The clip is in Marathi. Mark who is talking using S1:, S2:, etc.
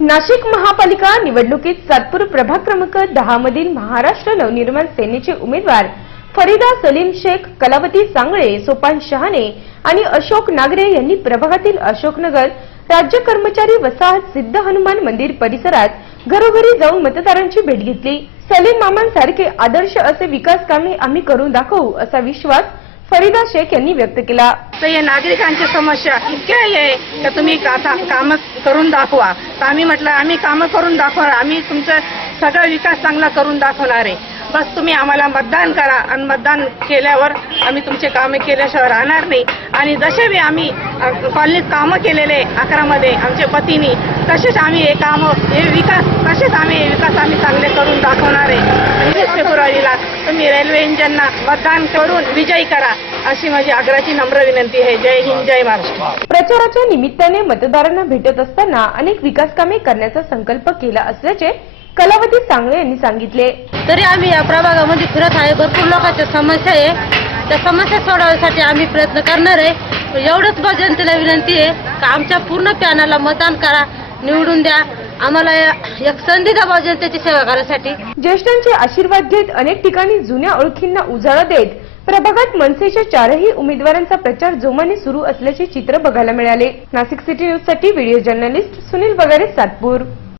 S1: नाशिक महापालिका निवडणुकीत सातपूर प्रभाग क्रमांक दहा मधील महाराष्ट्र नवनिर्माण सेनेचे उमेदवार फरीदा सलीम शेख कलावती सांगळे सोपान शहाणे आणि अशोक नागरे यांनी प्रभागातील अशोकनगर राज्य कर्मचारी वसाहत सिद्ध हनुमान मंदिर परिसरात घरोघरी जाऊन मतदारांची भेट घेतली. सलीम मामांसारखे आदर्श असे विकास कामे आम्ही करून दाखवू असा विश्वास फरीदा शेख यांनी व्यक्त केला.
S2: तर या नागरिकांची समस्या इतक्या आहे का तुम्ही कामं करून दाखवा. तर आम्ही म्हटलं आम्ही कामं करून दाखवणार आम्ही तुमचा सगळा विकास चांगला करून दाखवणार आहे. बस तुम्ही आम्हाला मतदान करा आणि मतदान केल्यावर आम्ही तुमचे कामे केल्याशिवाय राहणार नाही. आणि जसे बी आम्ही कॉलनीत कामं केलेले अकरामध्ये आमच्या पतीनी तसेच आम्ही हे कामं हे विकास तसेच आम्ही हे विकास आम्ही चांगले करून दाखवणार फेब्रुवारीला तुम्ही रेल्वे इंजिनना मतदान करून विजयी करा अशी माझी आग्रहाची नम्र विनंती आहे. जय हिंद जय महाराष्ट्र.
S1: प्रचाराच्या निमित्ताने मतदारांना भेटत असताना अनेक विकास कामे करण्याचा संकल्प केला असल्याचे कलावती सांगळे यांनी सांगितले.
S3: तरी आम्ही या प्रभागामध्ये फिरत आहे भरपूर लोकांच्या समस्या आहे. त्या समस्या सोडवण्यासाठी आम्ही प्रयत्न करणार आहे. एवढंच बा जनतेला विनंती आहे का आमच्या पूर्ण पॅनलला मतदान करा निवडून द्या. आम्हाला एक संधी द्यावा जनतेची सेवा करण्यासाठी
S1: ज्येष्ठांचे आशीर्वाद घेत अनेक ठिकाणी जुन्या ओळखींना उजाळा देत प्रभागात मनसेच्या चारही उमेदवारांचा प्रचार जोमाने सुरू असल्याचे चित्र बघायला मिळाले. नाशिक सिटी न्यूजसाठी व्हिडिओ जर्नलिस्ट सुनील बगारे सातपूर.